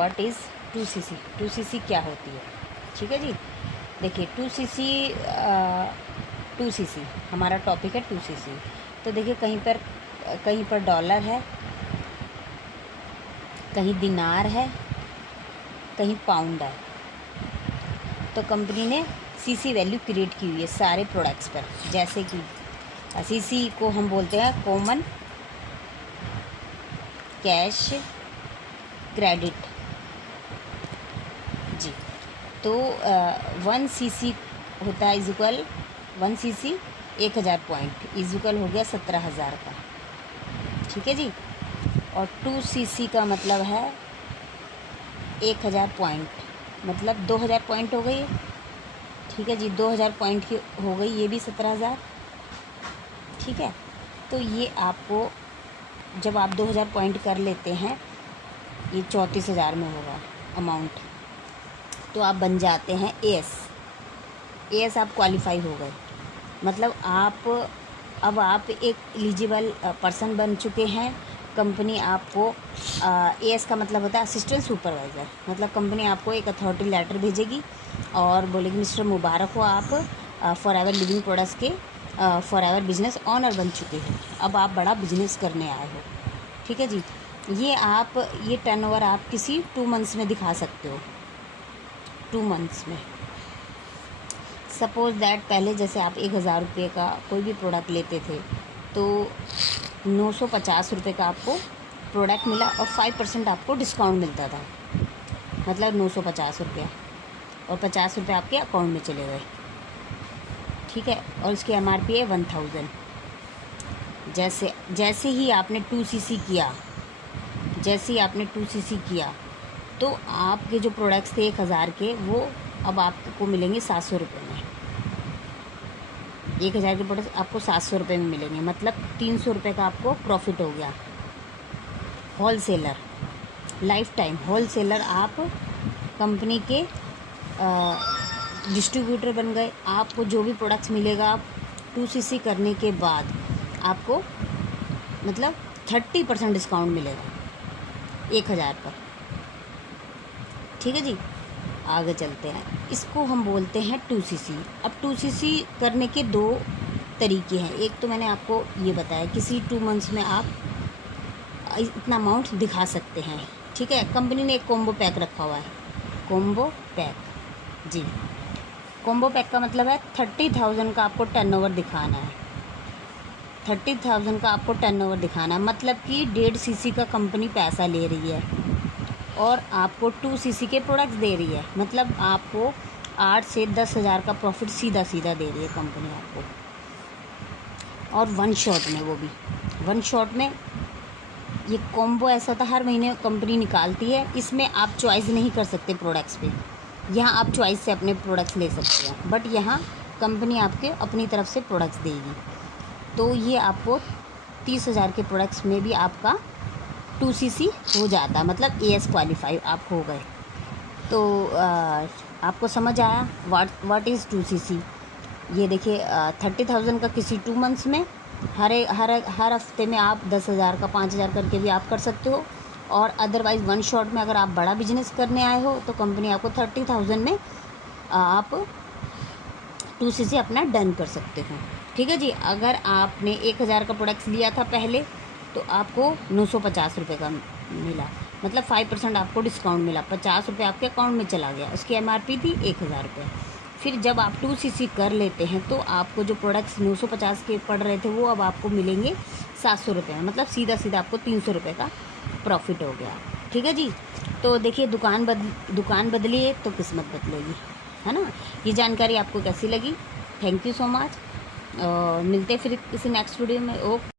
What is 2cc। 2cc क्या होती है, ठीक है जी। देखिए 2cc हमारा टॉपिक है 2cc। तो देखिए कहीं पर डॉलर है, कहीं दिनार है, कहीं पाउंड है। तो कंपनी ने सीसी वैल्यू क्रिएट की हुई है सारे प्रोडक्ट्स पर। जैसे कि सीसी को हम बोलते हैं कॉमन कैश क्रेडिट जी। तो 1cc होता है इक्वल 1cc 1000 पॉइंट इक्वल हो गया 17,000 का, ठीक है जी। और 2cc का मतलब है 1000 पॉइंट, मतलब 2000 पॉइंट हो गई, ठीक है जी। 2000 पॉइंट की हो गई, ये भी 17,000, ठीक है। तो ये आपको जब आप 2000 पॉइंट कर लेते हैं, ये 34,000 में होगा अमाउंट, तो आप बन जाते हैं एएस आप क्वालिफाई हो गए। मतलब अब आप एक एलिजिबल पर्सन बन चुके हैं। कंपनी आपको एएस का मतलब होता है असिस्टेंट सुपरवाइज़र। मतलब कंपनी आपको एक अथॉरिटी लेटर भेजेगी और बोलेगी मिस्टर मुबारक हो, आप फॉर एवर लिविंग प्रोडक्ट्स के फॉर एवर बिजनेस ऑनर बन चुके हैं। अब आप बड़ा बिजनेस करने आए हो, ठीक है जी। ये टर्नओवर आप किसी 2 मंथ्स में दिखा सकते हो, 2 मंथ्स में। सपोज़ दैट पहले जैसे आप 1000 रुपये का कोई भी प्रोडक्ट लेते थे तो 950 रुपये का आपको प्रोडक्ट मिला और 5% आपको डिस्काउंट मिलता था। मतलब 950 रुपया और 50 रुपये आपके अकाउंट में चले गए, ठीक है। और इसकी MRP है 1000। जैसे ही आपने 2cc किया तो आपके जो प्रोडक्ट्स थे 1000 के, वो अब आपको मिलेंगे 700 रुपये में। 1000 के प्रोडक्ट आपको 700 रुपये में मिलेंगे, मतलब 300 रुपये का आपको प्रॉफिट हो गया। होलसेलर, लाइफ टाइम होलसेलर, आप कंपनी के डिस्ट्रीब्यूटर बन गए। आपको जो भी प्रोडक्ट्स मिलेगा, आप 2cc करने के बाद आपको मतलब 30% डिस्काउंट मिलेगा 1000 पर, ठीक है जी। आगे चलते हैं, इसको हम बोलते हैं 2cc। अब 2cc करने के 2 तरीके हैं। एक तो मैंने आपको ये बताया, किसी 2 मंथ्स में आप इतना अमाउंट दिखा सकते हैं, ठीक है। कंपनी ने एक कॉम्बो पैक रखा हुआ है, कॉम्बो पैक जी। कॉम्बो पैक का मतलब है 30,000 का आपको टर्नओवर दिखाना है। 30,000 का आपको टर्नओवर दिखाना है, मतलब कि 1.5cc का कंपनी पैसा ले रही है और आपको 2cc के प्रोडक्ट्स दे रही है। मतलब आपको 8 से 10,000 का प्रॉफिट सीधा दे रही है कंपनी आपको, और 1 शॉट में, वो भी 1 शॉट में। ये कॉम्बो ऐसा था, हर महीने कंपनी निकालती है। इसमें आप चॉइस नहीं कर सकते प्रोडक्ट्स पे। यहाँ आप चॉइस से अपने प्रोडक्ट्स ले सकते हैं, बट यहाँ कंपनी आपके अपनी तरफ से प्रोडक्ट्स देगी। तो ये आपको 30,000 के प्रोडक्ट्स में भी आपका 2cc हो जाता, मतलब एएस क्वालिफाई आप हो गए। तो आपको समझ आया व्हाट इज़ 2cc। ये देखिए 30,000 का किसी 2 मंथ्स में, हर हफ्ते में आप 10,000 का 5,000 करके भी आप कर सकते हो। और अदरवाइज़ 1 शॉट में अगर आप बड़ा बिजनेस करने आए हो तो कंपनी आपको 30,000 में आप 2cc अपना डन कर सकते हो, ठीक है जी। अगर आपने 1000 का प्रोडक्ट्स लिया था पहले तो आपको 950 रुपये का मिला, मतलब 5% आपको डिस्काउंट मिला, 50 रुपये आपके अकाउंट में चला गया। उसकी MRP थी 1000 रुपये। फिर जब आप 2cc कर लेते हैं तो आपको जो प्रोडक्ट्स 950 के पड़ रहे थे वो अब आपको मिलेंगे 700 रुपये में, मतलब सीधा आपको 300 रुपये का प्रॉफिट हो गया, ठीक है जी। तो देखिए दुकान बदलिए तो किस्मत बदलेगी, है ना। ये जानकारी आपको कैसी लगी? Thank you so much. मिलते फिर किसी नेक्स्ट वीडियो में। ओके।